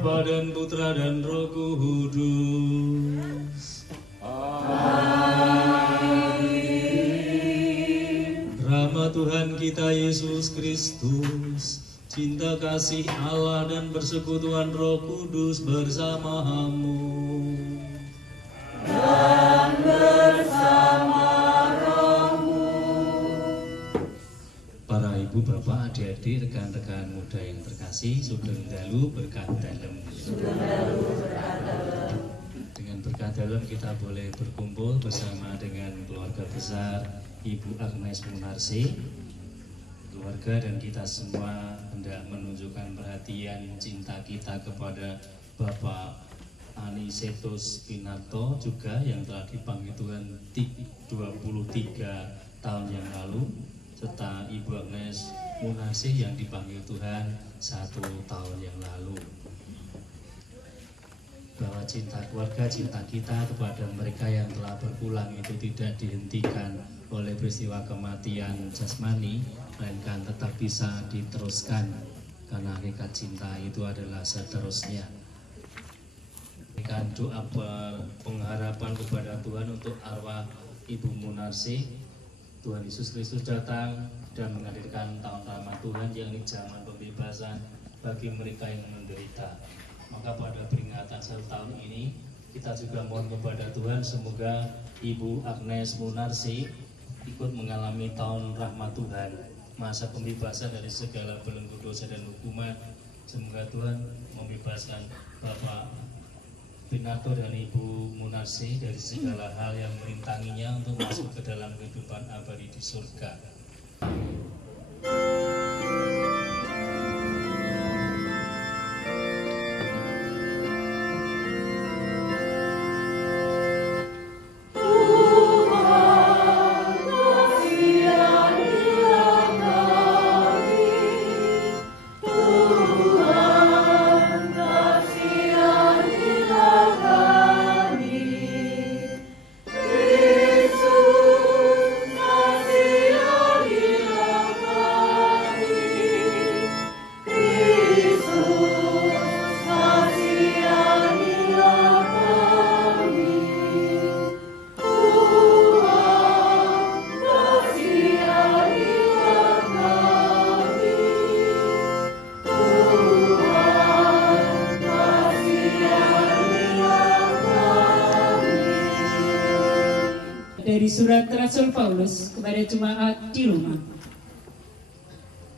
Bapa dan Putra dan Roh Kudus. Amin. Rahmat Tuhan kita Yesus Kristus, cinta kasih Allah dan persekutuan Roh Kudus bersamamu. Dan bersama rohmu. Para ibu, bapak, adik-adik, rekan-rekan muda yang terkasih, sugeng dalu berkah dalem. Dengan berkah dalem kita boleh berkumpul bersama dengan keluarga besar Ibu Agnes Munarsi. Keluarga dan kita semua hendak menunjukkan perhatian cinta kita kepada Bapak Anisetus Pinarto juga yang telah dipanggil Tuhan 23 tahun yang lalu, serta Ibu Agnes Munarsi yang dipanggil Tuhan 1 tahun yang lalu. Bahwa cinta keluarga, cinta kita kepada mereka yang telah berpulang itu tidak dihentikan oleh peristiwa kematian jasmani, melainkan tetap bisa diteruskan karena hakikat cinta itu adalah seterusnya. Berikan doa pengharapan kepada Tuhan untuk arwah Ibu Munarsi. Tuhan Yesus Kristus datang dan menghadirkan tahun rahmat Tuhan, yakni zaman pembebasan bagi mereka yang menderita. Maka pada peringatan 1 tahun ini kita juga mohon kepada Tuhan semoga Ibu Agnes Munarsi ikut mengalami tahun rahmat Tuhan, masa pembebasan dari segala belenggu dosa dan hukuman. Semoga Tuhan membebaskan Bapak Pinarto dan Ibu Munarsi dari segala hal yang merintanginya untuk masuk ke dalam kehidupan abadi di surga. Dari surat Rasul Paulus kepada jemaat di Roma.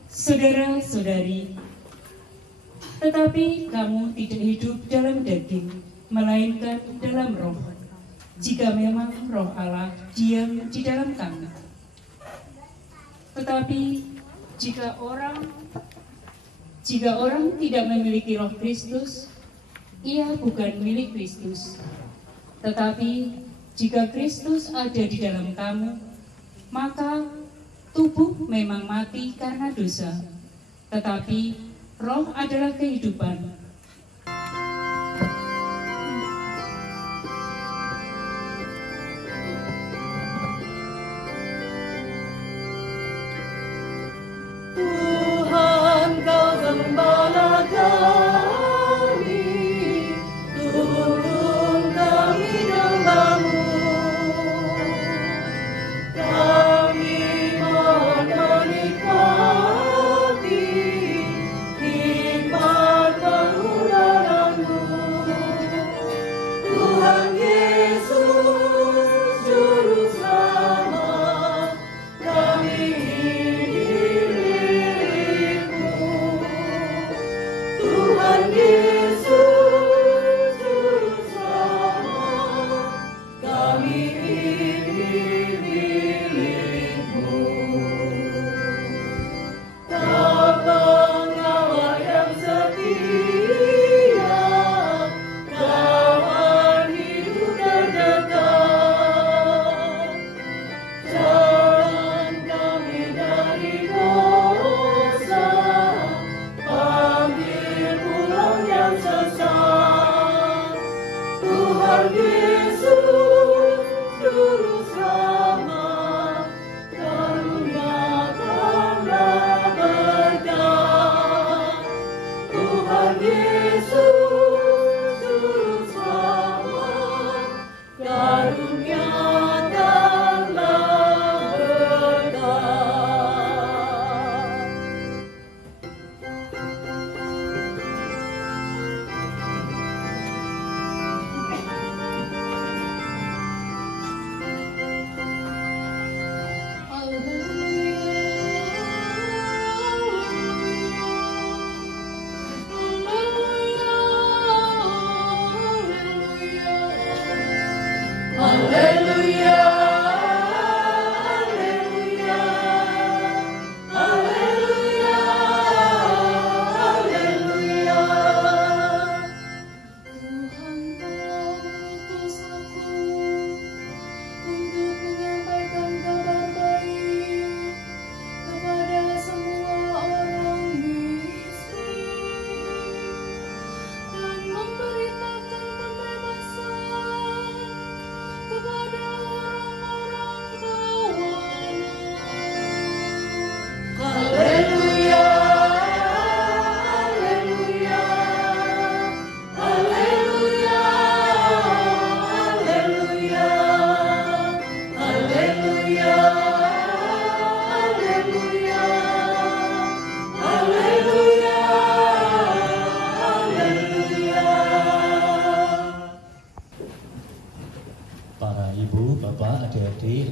Saudara-saudari, tetapi kamu tidak hidup dalam daging, melainkan dalam roh, jika memang roh Allah diam di dalam kamu. Tetapi jika orang tidak memiliki roh Kristus, ia bukan milik Kristus. Tetapi jika Kristus ada di dalam kamu, maka tubuh memang mati karena dosa, tetapi roh adalah kehidupan. Tuhan, Kau gembala kami, turun kami domba-Mu. Kami mohon menikmati hikmat pengurapan-Mu. Tuhan Yesus, Juru Selamat, kami milik-Mu. Tuhan Yesus, Juru Selamat, kami milik-Mu. Kau pengawal yang setia, kawan hidup terdekat. Jalan kami dari dosa, ambil pulang yang sesat. Tuhan Yesus, Juru Selamat, karuniakanlah berkat. Tuhan Yesus,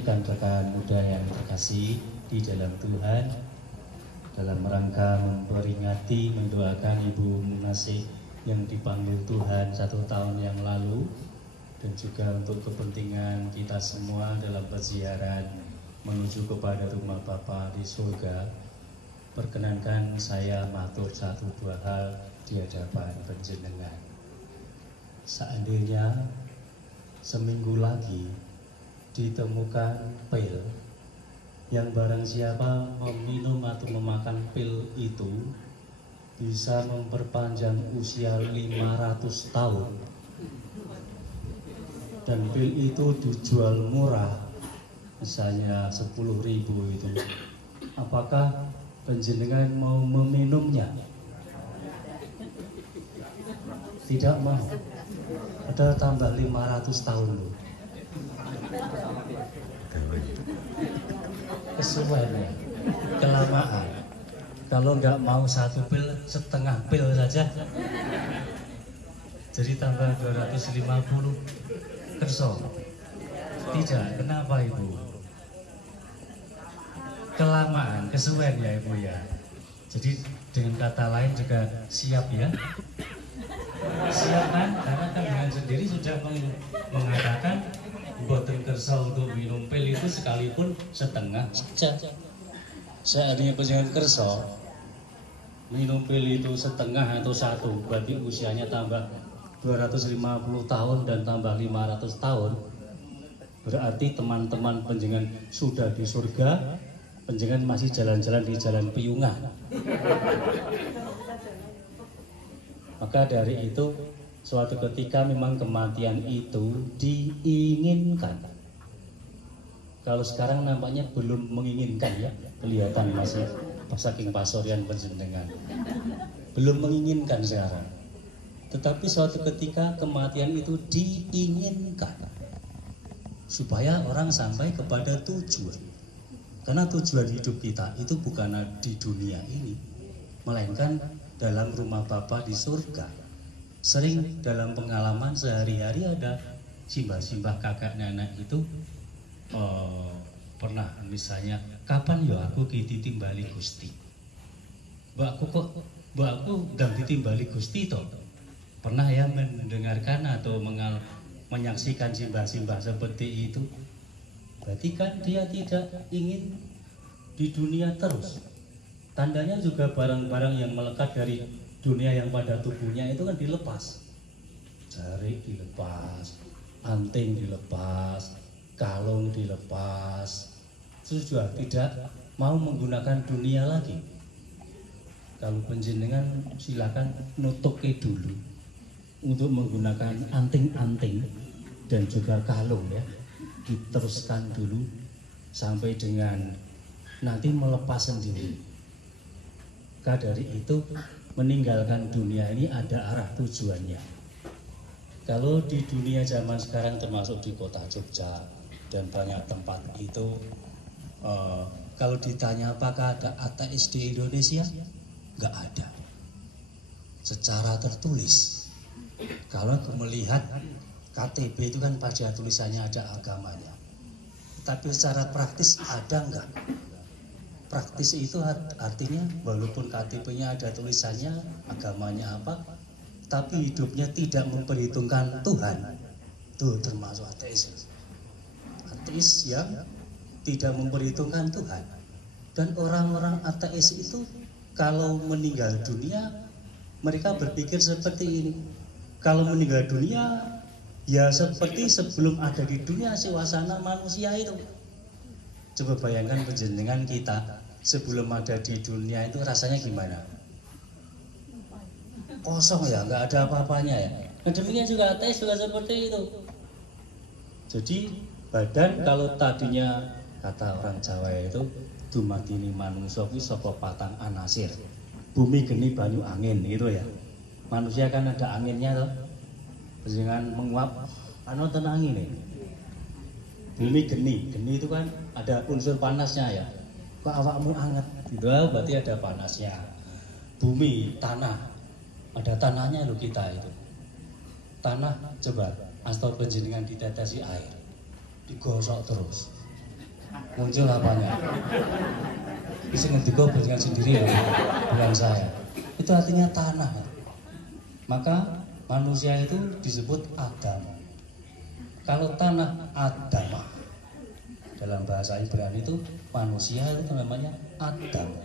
rekan-rekan muda yang terkasih di dalam Tuhan, dalam rangka memperingati, mendoakan Ibu Munasih yang dipanggil Tuhan 1 tahun yang lalu, dan juga untuk kepentingan kita semua dalam berziarah menuju kepada rumah Bapa di surga, perkenankan saya matur 1-2 hal di hadapan panjenengan. Seandainya seminggu lagi ditemukan pil yang barang siapa meminum atau memakan pil itu bisa memperpanjang usia 500 tahun, dan pil itu dijual murah, misalnya 10.000 itu, apakah panjenengan mau meminumnya? Tidak mau. Ada tambah 500 tahun loh. Kesuwen ya, kelamaan. Kalau nggak mau 1 pil, setengah pil saja. Jadi tambah 250 kerso. Tidak, kenapa Ibu? Kelamaan, kesuwen ya Ibu ya. Jadi dengan kata lain juga siap ya. Siap kan? Karena kan dengan sendiri sudah mengatakan boten kersa untuk minum pil itu sekalipun setengah saja. Seandainya panjenengan kersa minum pil itu setengah atau 1, berarti usianya tambah 250 tahun dan tambah 500 tahun. Berarti teman-teman panjenengan sudah di surga, panjenengan masih jalan-jalan di jalan piungan. Maka dari itu, suatu ketika memang kematian itu diinginkan. Kalau sekarang nampaknya belum menginginkan ya, kelihatan masih saking pasorian panjenengan. Belum menginginkan sekarang. Tetapi suatu ketika kematian itu diinginkan, supaya orang sampai kepada tujuan. Karena tujuan hidup kita itu bukan di dunia ini, melainkan dalam rumah Bapa di surga. Sering dalam pengalaman sehari-hari ada simbah-simbah kakak nenek itu pernah misalnya, kapan ya aku ditimbali Gusti? Mbakku ndang ditimbali Gusti toh? Pernah ya mendengarkan atau menyaksikan simbah-simbah seperti itu? Berarti kan dia tidak ingin di dunia terus. Tandanya juga barang-barang yang melekat dari dunia yang pada tubuhnya itu kan dilepas. Jari dilepas, anting dilepas, kalung dilepas. Terus juga tidak mau menggunakan dunia lagi. Kalau panjenengan silakan nutuke dulu untuk menggunakan anting-anting dan juga kalung ya. Diteruskan dulu sampai dengan nanti melepas sendiri. Maka dari itu meninggalkan dunia ini ada arah tujuannya. Kalau di dunia zaman sekarang termasuk di kota Jogja dan banyak tempat itu, kalau ditanya apakah ada ateis di Indonesia, nggak ada. Secara tertulis, kalau melihat KTP itu kan pada tulisannya ada agamanya. Tapi secara praktis ada nggak? Praktis itu artinya walaupun KTP-nya ada tulisannya agamanya apa, tapi hidupnya tidak memperhitungkan Tuhan, itu termasuk ateis. ateis yang tidak memperhitungkan Tuhan. Dan orang-orang ateis itu kalau meninggal dunia mereka berpikir seperti ini. Kalau meninggal dunia ya seperti sebelum ada di dunia suasana manusia itu. Coba bayangkan penjenengan kita sebelum ada di dunia itu rasanya gimana? Kosong ya, nggak ada apa-apanya ya. Nah demikian juga ateis juga seperti itu. Jadi badan kalau tadinya kata orang Jawa itu dumatini manungsa kuwi saka patang anasir. Bumi geni banyu angin itu ya. Manusia kan ada anginnya toh. Dengan menguap anu ten angin nih. Bumi geni itu kan ada unsur panasnya ya. Kok awakmu anget gitu berarti ada panasnya. Bumi, tanah. Ada tanahnya loh kita itu. Tanah coba astro panjenengan ditetesi air. Digosok terus. Muncul apanya? Bisa ngendika panjenengan sendiri loh, bukan saya. Itu artinya tanah. Maka manusia itu disebut Adam. Kalau tanah Adama, dalam bahasa Ibrani itu manusia itu namanya Adam.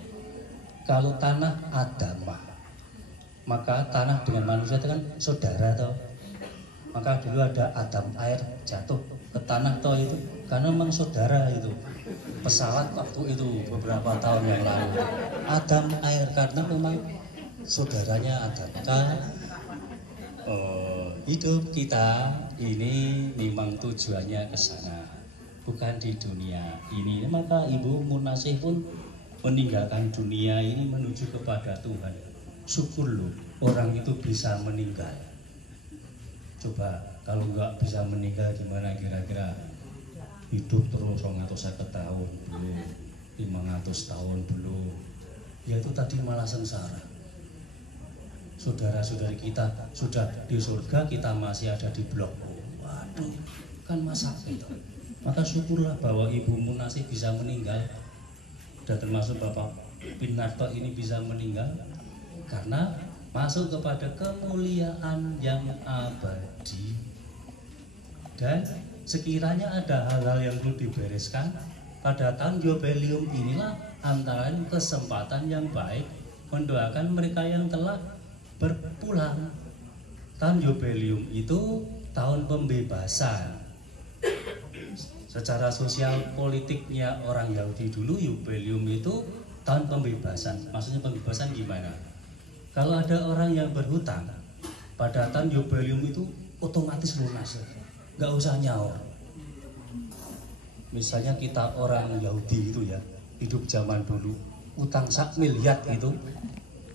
Kalau tanah Adama, maka tanah dengan manusia itu kan saudara toh. Maka dulu ada Adam air jatuh ke tanah toh itu karena memang saudara itu. Pesawat waktu itu beberapa tahun yang lalu Adam air karena memang saudaranya Adam. Hidup kita ini memang tujuannya ke sana, bukan di dunia ini. Maka Ibu Munasih pun meninggalkan dunia ini menuju kepada Tuhan. Syukur loh orang itu bisa meninggal. Coba kalau nggak bisa meninggal gimana kira-kira? Hidup terus 250 tahun belum, 500 tahun belum. Ya itu tadi malah sengsara. Saudara-saudari kita sudah di surga, kita masih ada di blok. Waduh, kan masa itu. Maka syukurlah bahwa Ibu Munasih bisa meninggal. Dan termasuk Bapak Pinarto ini bisa meninggal karena masuk kepada kemuliaan yang abadi. Dan sekiranya ada hal-hal yang perlu dibereskan pada tahun jubileum inilah antara kesempatan yang baik mendoakan mereka yang telah berpulang. Tahun jubileum itu tahun pembebasan. Secara sosial politiknya orang Yahudi dulu jubileum itu tahun pembebasan. Maksudnya pembebasan gimana? Kalau ada orang yang berhutang pada tahun jubileum itu otomatis lunas. Nggak usah nyaur. Misalnya kita orang Yahudi itu ya, hidup zaman dulu, utang 1 miliar itu,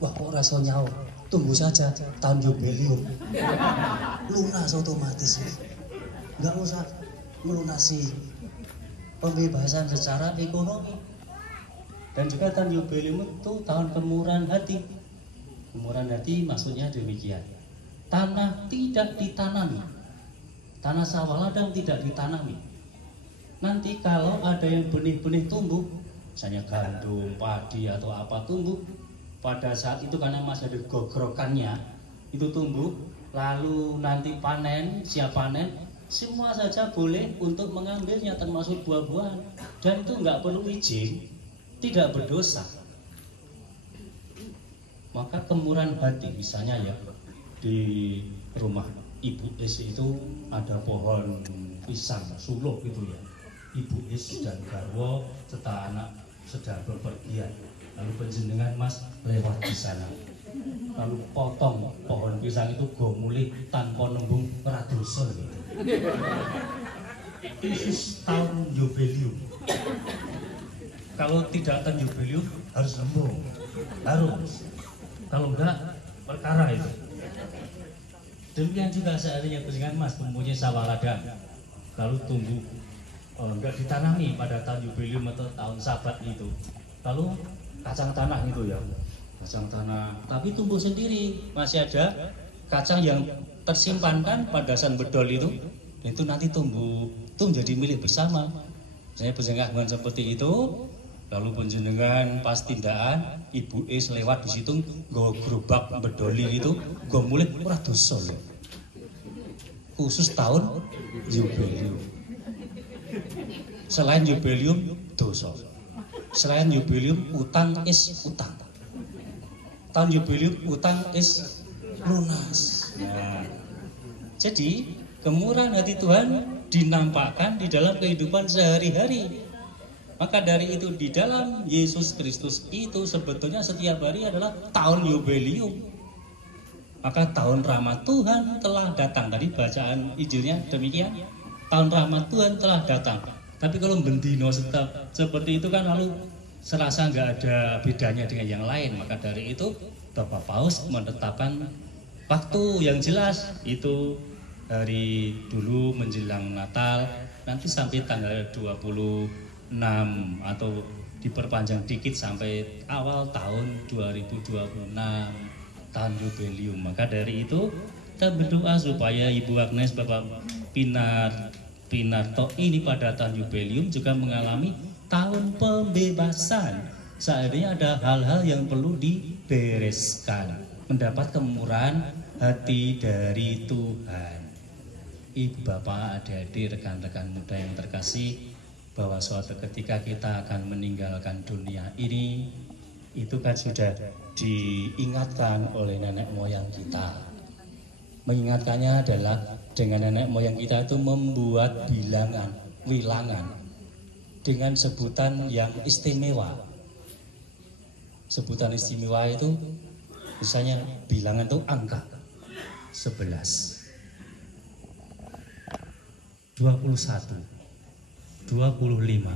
wah kok rasa nyaur, tunggu saja tahun jubileum, lunas otomatis, nggak usah melunasi. Pembebasan secara ekonomi. Dan juga tahun jubileum itu tahun kemurahan hati. Kemurahan hati maksudnya demikian, tanah tidak ditanami. Tanah sawah ladang tidak ditanami. Nanti kalau ada yang benih-benih tumbuh, misalnya gandum, padi atau apa tumbuh, pada saat itu karena masih ada gogrokannya, itu tumbuh, lalu nanti panen, siap panen, semua saja boleh untuk mengambilnya termasuk buah-buahan. Dan itu nggak perlu izin, tidak berdosa. Maka kemurahan hati misalnya ya, di rumah Ibu Es itu ada pohon pisang suluk gitu ya. Ibu Es dan garwo serta anak sedang berpergian. Lalu panjenengan Mas lewat di sana. Lalu potong pohon pisang itu go mulih tanpa nembung radosa gitu. Khusus tahun jubileum. Kalau tidak tahun jubileum harus nembung. Harus. Kalau enggak perkara itu. Demikian juga seandainya panjenengan Mas mempunyai sawah ladang lalu tumbuh enggak ditanami pada tahun jubileum atau tahun sabat itu, lalu kacang tanah itu ya, kacang tanah tapi tumbuh sendiri, masih ada kacang yang tersimpankan pada san bedol itu nanti tumbuh jadi milik bersama. Saya panjenengan seperti itu, lalu panjenengan pas tindakan Ibu Es lewat di situ nggawa gerobak bedoli itu nggo mulih ora dosa lho. Khusus tahun jubileum. Selain jubilium dosa. Selain jubilium utang is utang. Tahun jubilium utang is lunas. Nah, jadi kemurahan hati Tuhan dinampakkan di dalam kehidupan sehari-hari. Maka dari itu di dalam Yesus Kristus itu sebetulnya setiap hari adalah tahun jubilium. Maka tahun rahmat Tuhan telah datang. Tadi bacaan Injilnya demikian. Tahun rahmat Tuhan telah datang. Tapi kalau bendino seperti itu kan lalu serasa nggak ada bedanya dengan yang lain. Maka dari itu Bapak Paus menetapkan waktu yang jelas, itu hari dulu menjelang Natal, nanti sampai tanggal 26 atau diperpanjang dikit sampai awal tahun 2026, tahun jubilium. Maka dari itu kita berdoa supaya Ibu Agnes, Bapak Pinarto ini pada tahun jubilium juga mengalami tahun pembebasan. Seandainya ada hal-hal yang perlu dibereskan, mendapat kemurahan hati dari Tuhan. Ibu, Bapak, adik-adik, rekan-rekan muda yang terkasih, bahwa suatu ketika kita akan meninggalkan dunia ini, itu kan sudah diingatkan oleh nenek moyang kita. Mengingatkannya adalah dengan nenek moyang kita itu membuat wilangan dengan sebutan yang istimewa. Sebutan istimewa itu misalnya bilangan itu angka 11, 21, 25,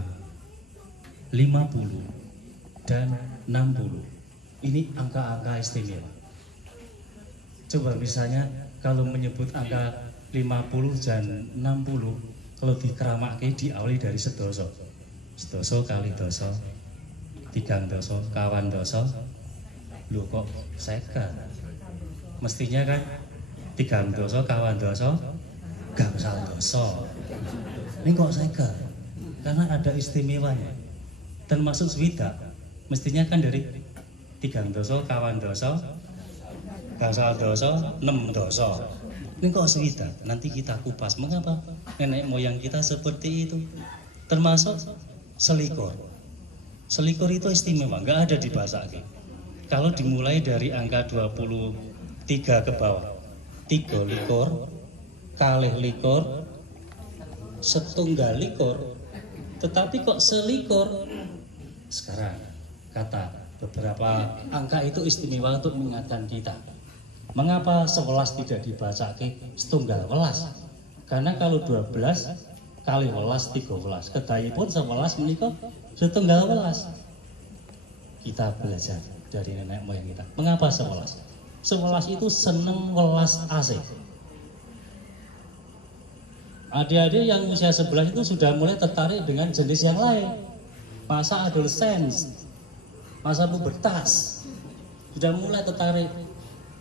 50, dan 60. Ini angka-angka istimewa. Coba misalnya kalau menyebut angka 50 dan 60, kalau dikeramaknya diawali dari sedoso. Sedoso kali doso, tigang doso, kawan doso. Loh kok seket? Mestinya kan tigang doso, kawan doso, gangsal doso. Ini kok seket? Karena ada istimewanya. Termasuk swidak. Mestinya kan dari tigang doso, kawan doso, gangsal doso, 6 doso. Ini kok swidak? Nanti kita kupas mengapa nenek moyang kita seperti itu. Termasuk selikur. Selikur itu istimewa, nggak ada di bahasa Aki. Kalau dimulai dari angka 23 ke bawah, 3 likur, kalih likur, setunggal likur, tetapi kok selikur. Sekarang kata beberapa angka itu istimewa untuk mengingatkan kita. Mengapa 11 tidak dibaca setunggal welas? Karena kalau 12 kali welas 13, kedahipun 11 menika setunggal welas. Kita belajar dari nenek moyang kita. Mengapa 11? 11 itu seneng welas asik. Adik-adik yang usia 11 itu sudah mulai tertarik dengan jenis yang lain. Masa adolescence, masa pubertas, sudah mulai tertarik.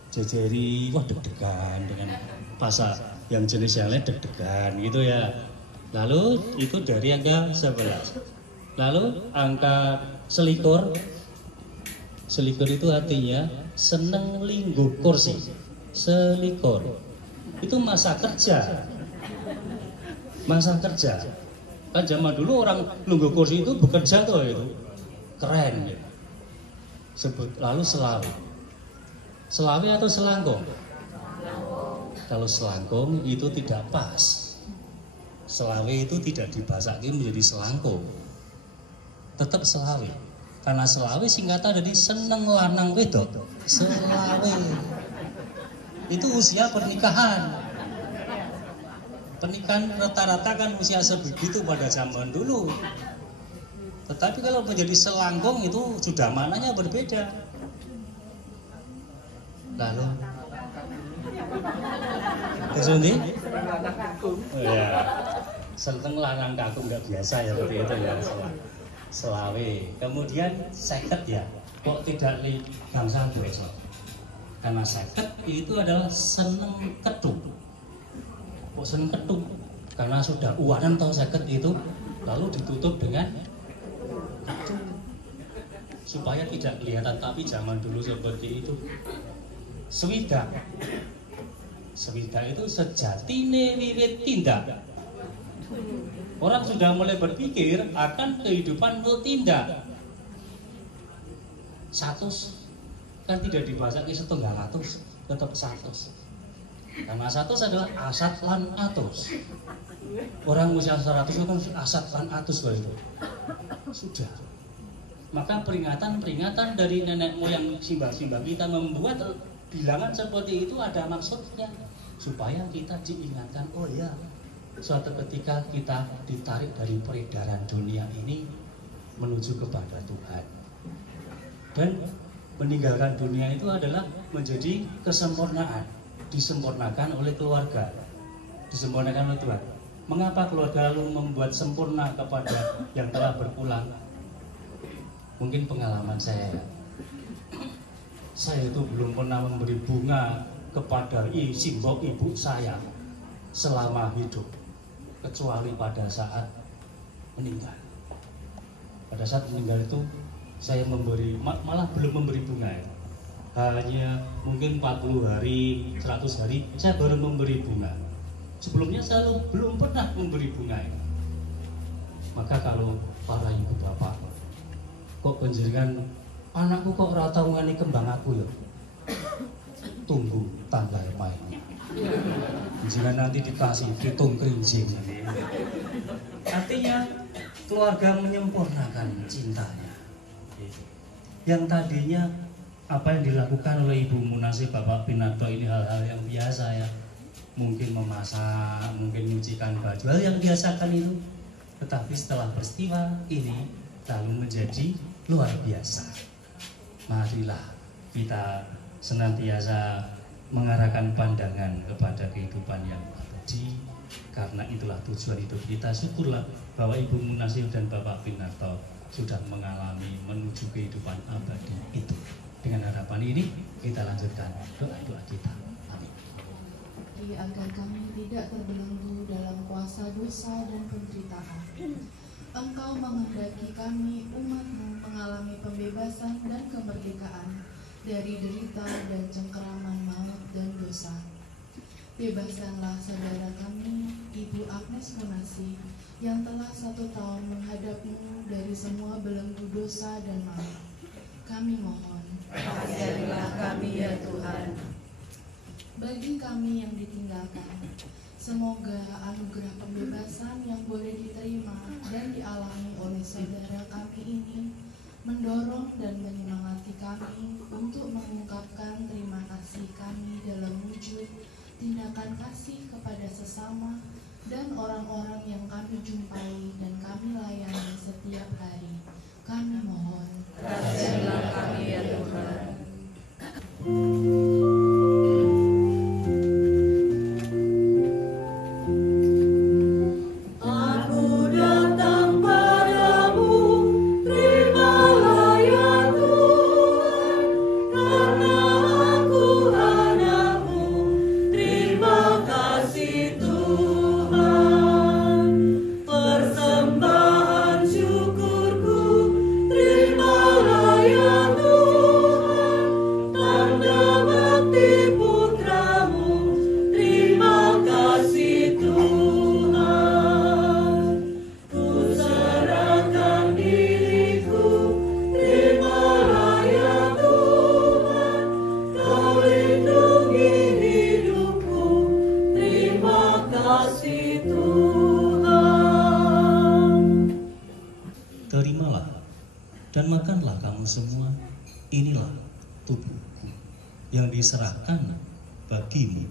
Jejeri, wah deg-degan dengan masa yang jenis yang lain deg-degan gitu ya. Lalu itu dari angka 11. Lalu angka selikur. Selikur itu artinya seneng lingguh kursi. Selikur itu masa kerja. Masa kerja. Kan zaman dulu orang lungguh kursi itu bekerja tuh itu. Keren ya. Lalu selawe. Selawe atau selangkung? Kalau selangkung itu tidak pas. Selawe itu tidak dibasakin menjadi selangkung. Tetap selawe. Karena selawe singkatan dari seneng lanang wedok. Selawe. Itu usia pernikahan. Pernikahan rata-rata kan usia sebegitu pada zaman dulu. Tetapi kalau menjadi selangkung itu sudah maknanya berbeda. Lalu Kesundi? Oh, ya. Seneng lanang kakung nggak biasa ya seperti itu ya. Selawe. Kemudian seket ya. Kok tidak gangsal besok? Karena seket itu adalah seneng ketung. Kok seneng ketung? Karena sudah uanan atau seket itu lalu ditutup dengan ketung supaya tidak kelihatan. Tapi zaman dulu seperti itu. Swidak. Swidak itu sejatine wiwit tindak. Orang sudah mulai berpikir akan kehidupan rutinda. 100 kan tidak dibaca ke 100, tetap 100. Karena 100 adalah asat lan atus. Orang usia 100 itu kan asat lan atus itu. Sudah. Maka peringatan-peringatan dari nenek moyang simbah-simbah kita membuat bilangan seperti itu ada maksudnya, supaya kita diingatkan, oh ya, suatu ketika kita ditarik dari peredaran dunia ini menuju kepada Tuhan. Dan meninggalkan dunia itu adalah menjadi kesempurnaan, disempurnakan oleh keluarga, disempurnakan oleh Tuhan. Mengapa keluarga lalu membuat sempurna kepada yang telah berpulang? Mungkin pengalaman saya itu belum pernah memberi bunga kepada simbol ibu saya selama hidup, kecuali pada saat meninggal. Pada saat meninggal itu saya memberi, malah belum memberi bunga ya. Hanya mungkin 40 hari, 100 hari saya baru memberi bunga. Sebelumnya saya belum pernah memberi bunga ya. Maka kalau para ibu bapak, kok penjenengan anakku kok ora tau ngene kembang aku ya, tunggu tanggal mainnya. Jangan nanti dikasih hitung kerinjing. Artinya keluarga menyempurnakan cintanya. Yang tadinya apa yang dilakukan oleh Ibu Munasih, Bapak Pinarto ini hal-hal yang biasa ya, mungkin memasak, mungkin menyucikan baju, hal yang biasa kan itu. Tetapi setelah peristiwa ini lalu menjadi luar biasa. Marilah kita senantiasa mengarahkan pandangan kepada kehidupan yang abadi, karena itulah tujuan hidup kita. Syukurlah bahwa Ibu Munasih dan Bapak Pinarto sudah mengalami menuju kehidupan abadi itu. Dengan harapan ini kita lanjutkan doa-doa kita. Amin. Agar kami tidak terbelenggu dalam kuasa dosa dan penderitaan, Engkau menghendaki kami umat-Mu mengalami pembebasan dan kemerdekaan dari derita dan cengkeraman maut dan dosa. Bebaskanlah saudara kami, Ibu Agnes Munasih, yang telah 1 tahun menghadap-Mu dari semua belenggu dosa dan maut. Kami mohon, Kasihanilah kami ya Tuhan. bagi kami yang ditinggalkan, semoga anugerah pembebasan yang boleh diterima dan dialami oleh saudara kami ini mendorong dan menyemangati kami untuk mengungkapkan terima kasih kami dalam wujud tindakan kasih kepada sesama dan orang-orang yang kami jumpai dan kami layani setiap hari. Kami mohon, Kasihanilah kami ya Tuhan. Aku datang padamu, terimalah ya Tuhan, karena aku anakmu. Terima kasih Tuhan, persembahan syukurku. Terimalah ya Tuhan, tanda bakti putramu. Terima kasih Tuhan, ku serahkan diriku. Terimalah ya Tuhan, kau lindungi hidupku. Terima kasih Tuhan. Terimalah dan makanlah kamu semua, inilah tubuhku yang diserahkan bagimu.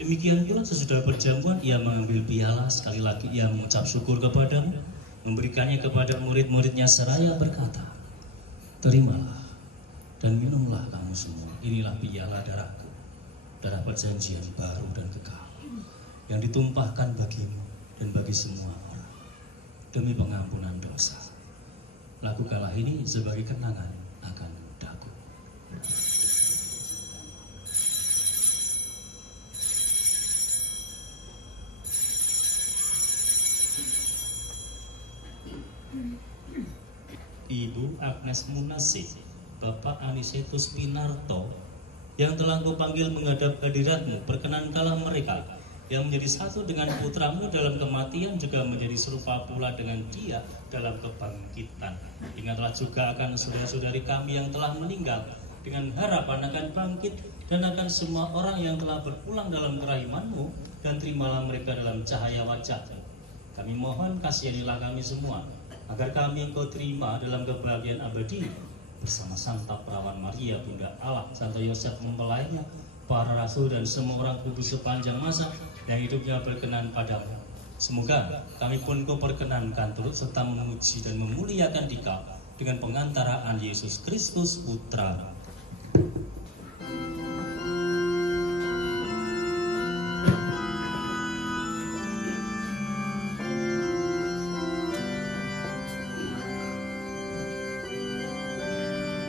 Demikian pula sesudah perjamuan ia mengambil piala, sekali lagi ia mengucap syukur kepadamu, memberikannya kepada murid-muridnya seraya berkata, terimalah dan minumlah kamu semua, inilah piala darahku, darah perjanjian baru dan kekal, yang ditumpahkan bagimu dan bagi semua orang, demi pengampunan dosa. Lakukanlah ini sebagai kenangan akan daku. Mas Munasih, Bapak Anisetus Pinarto, yang telah Engkau panggil menghadap hadirat-Mu, perkenankanlah mereka yang menjadi satu dengan putra-Mu dalam kematian juga menjadi serupa pula dengan Dia dalam kebangkitan. Ingatlah juga akan saudara-saudari kami yang telah meninggal, dengan harapan akan bangkit, dan akan semua orang yang telah berpulang dalam kerahiman-Mu, dan terimalah mereka dalam cahaya wajah-Mu. Kami mohon kasihanilah kami semua, agar kami Engkau terima dalam kebahagiaan abadi bersama Santa Perawan Maria Bunda Allah, Santo Yosef mempelainya, para rasul dan semua orang kudus sepanjang masa yang hidupnya berkenan padamu. Semoga kami pun Engkau perkenankan turut serta memuji dan memuliakan Dikau dengan pengantaraan Yesus Kristus Putra.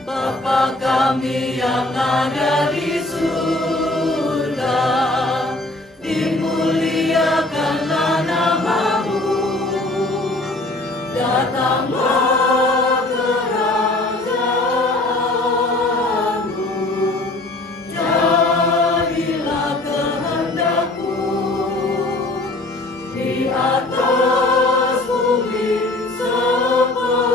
Bapa kami yang ada di surga, dimuliakanlah nama-Mu, datanglah kerajaan-Mu, jadilah kehendak-Mu di atas bumi seperti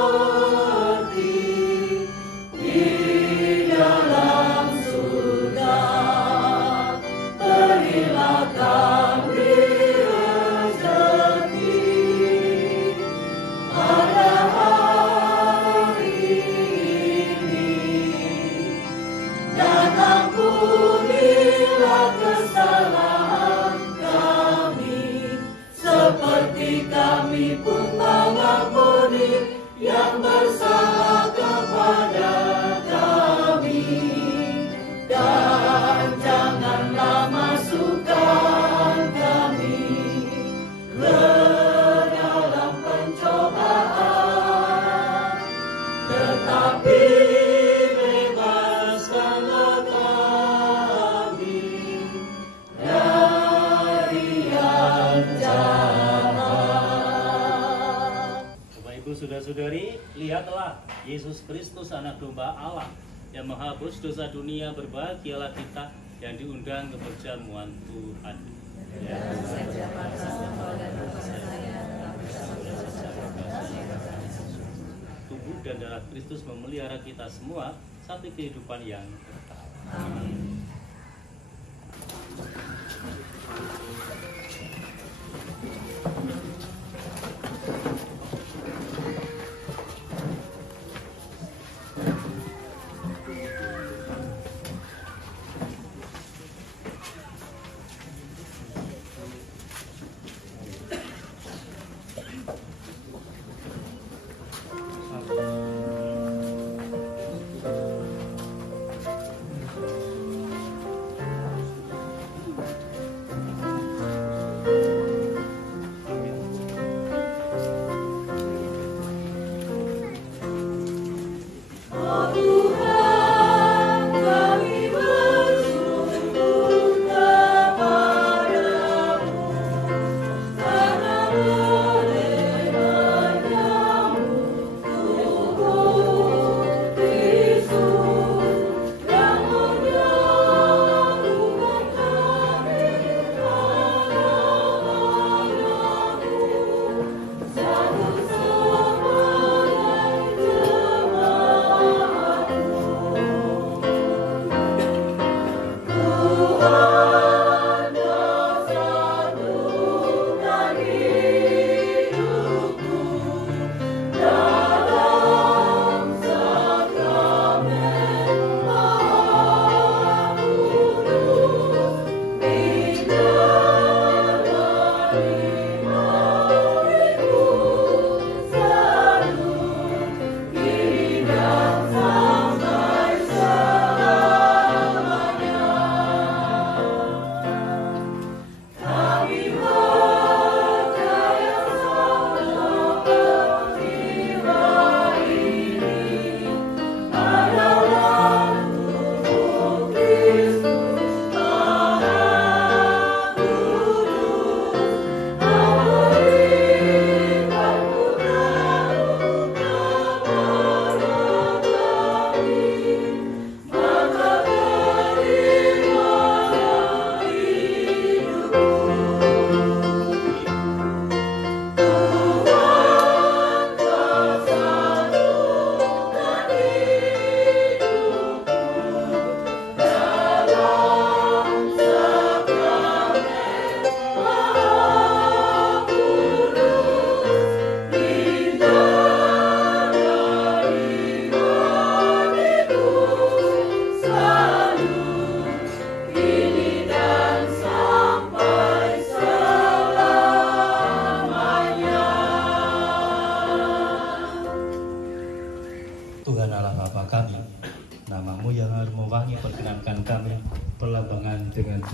di dalam surga. Berilah kami rezeki pada hari ini, dan ampunilah kesalahan kami, seperti kami pun mengampuni yang bersalah kepada kami. Dan janganlah masukkan kami ke dalam pencobaan, tetapi bebaskanlah kami dari yang jahat. Bapak Ibu saudara-saudari, lihatlah Yesus Kristus anak domba Allah yang menghapus dosa dunia. Berbahagialah kita yang diundang ke perjamuan Tuhan. Tubuh dan darah Kristus memelihara kita semua sampai kehidupan yang kekal. Amin.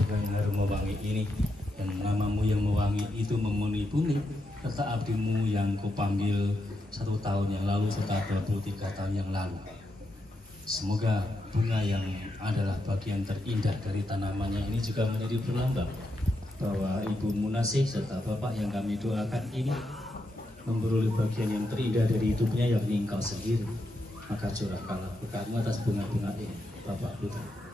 dengan harum mewangi ini, dan namamu yang mewangi itu memenuhi bumi, serta abdimu yang kupanggil 1 tahun yang lalu serta 23 tahun yang lalu. Semoga bunga yang adalah bagian terindah dari tanamannya ini juga menjadi perlambang bahwa Ibu Munasih serta Bapak yang kami doakan ini memperoleh bagian yang terindah dari hidupnya, yakni Engkau sendiri. Maka curahkanlah berkat-Mu atas bunga-bunga ini, Bapak Putra.